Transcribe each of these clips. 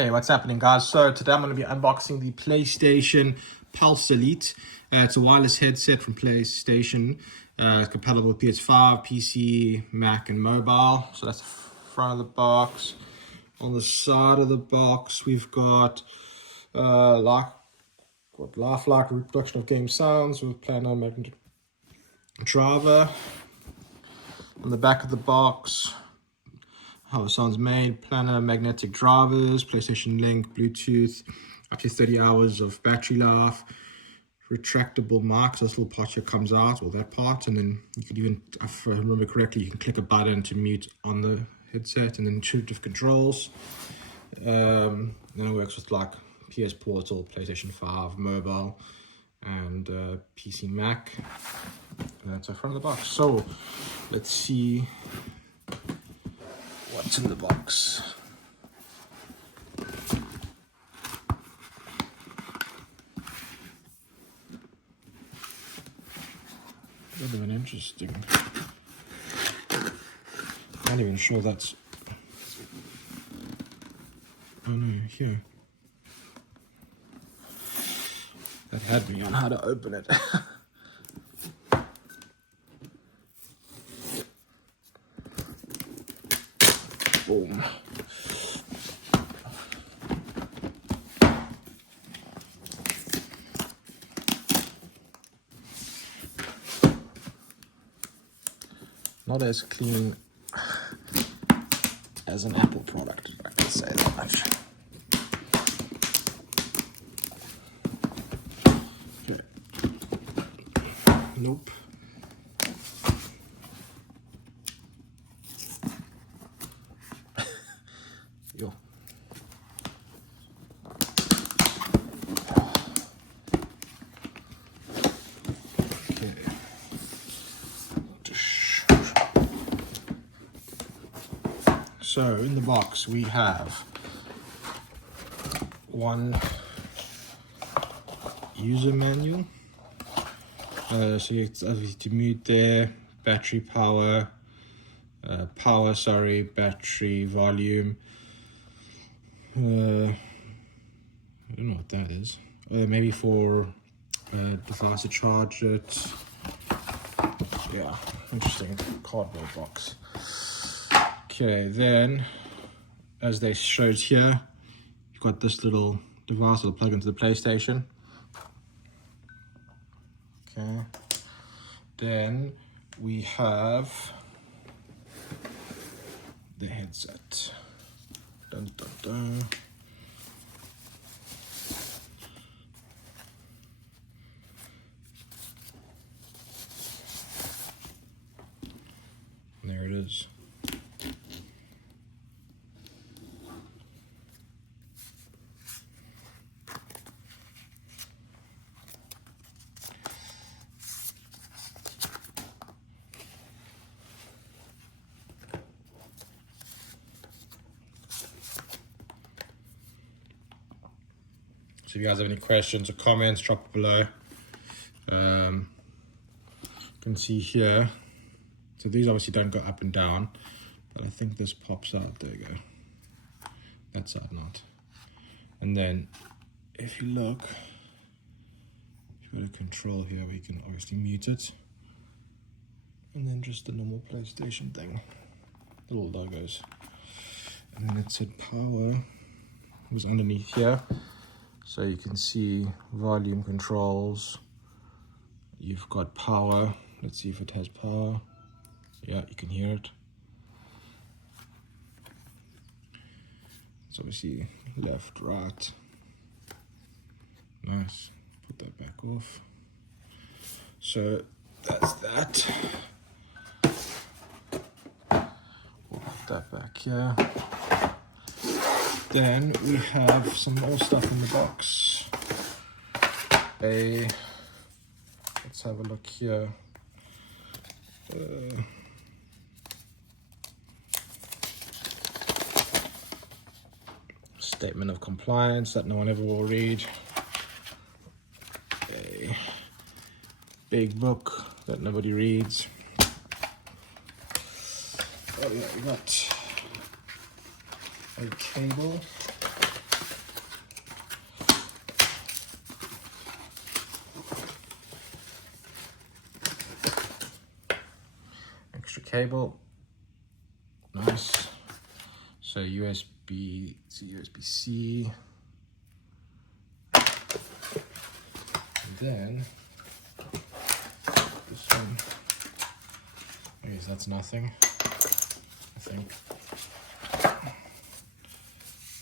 Hey, what's happening, guys? So today I'm going to be unboxing the PlayStation Pulse Elite. It's a wireless headset from PlayStation. It's compatible with PS5, PC, Mac, and mobile. So that's the front of the box. On the side of the box, we've got lifelike reproduction of game sounds with planar magnetic driver. On the back of the box, how the sound's made, planar magnetic drivers, PlayStation Link, Bluetooth, up to 30 hours of battery life, retractable mic, so this little part here comes out, or that part, and then you can even, if I remember correctly, you can click a button to mute on the headset, and then intuitive controls. Then it works with like PS Portal, PlayStation 5, mobile, and PC Mac. And that's the front of the box. So let's see what's in the box. A bit of an interesting. I'm not even sure that's. Oh no, here. That had me on how to open it. Boom. Not as clean as an Apple product, I can say that much. Okay. Nope. Yo. So in the box we have one user manual. So it's obviously to mute there, battery power, battery volume. I don't know what that is. Maybe for device to charge it. Yeah, interesting cardboard box. Okay, then, as they showed here, you've got this little device that'll plug into the PlayStation. Okay, then we have the headset. Dun, dun, dun. And there it is. So if you guys have any questions or comments, drop it below. You can see here, so these obviously don't go up and down, but I think this pops out. There you go. That side not. And then if you look, you've got a control here where you can obviously mute it. And then just the normal PlayStation thing, little logos. And then it said power was underneath here. So you can see volume controls. You've got power. Let's see if it has power. Yeah, you can hear it. It's obviously left, right. Nice. Put that back off. So that's that. We'll put that back here. Then we have some more stuff in the box. Let's have a look here. Statement of compliance that no one ever will read. A big book that nobody reads. Oh yeah, we got a cable. cable. Nice. So USB to USB-C. And then this one. I guess that's nothing, I think.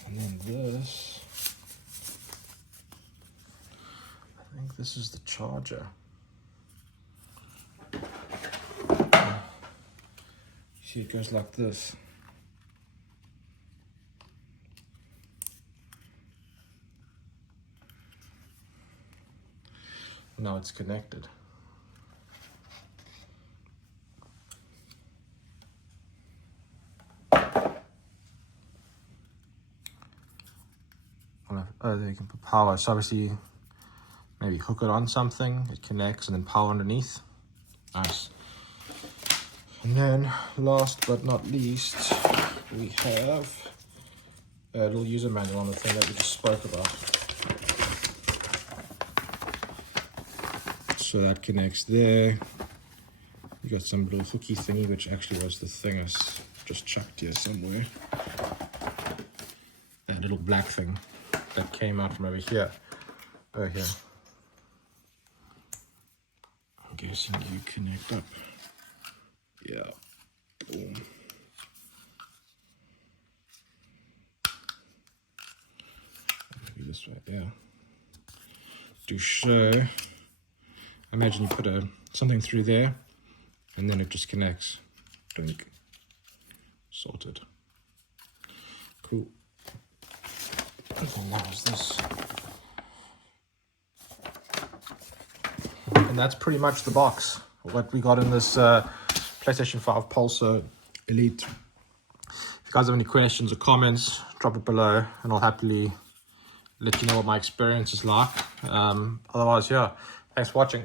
And then this. I think this is the charger. See, it goes like this. Now it's connected. Oh, there you can put power. So obviously, maybe hook it on something, it connects, and then power underneath. Nice. And then, last but not least, we have a little user manual on the thing that we just spoke about. So that connects there. You got some little hooky thingy, which actually was the thing I just chucked here somewhere. That little black thing that came out from over here. Oh, here. I'm guessing you connect up. Yeah. Boom. Maybe this way, yeah. To show, I imagine you put something through there, and then it just connects. Dunk. Sorted. Cool. And then that was this. And that's pretty much the box. What we got in this PlayStation 5 Pulsar Elite. If you guys have any questions or comments, drop it below, and I'll happily let you know what my experience is like. Otherwise, yeah, thanks for watching.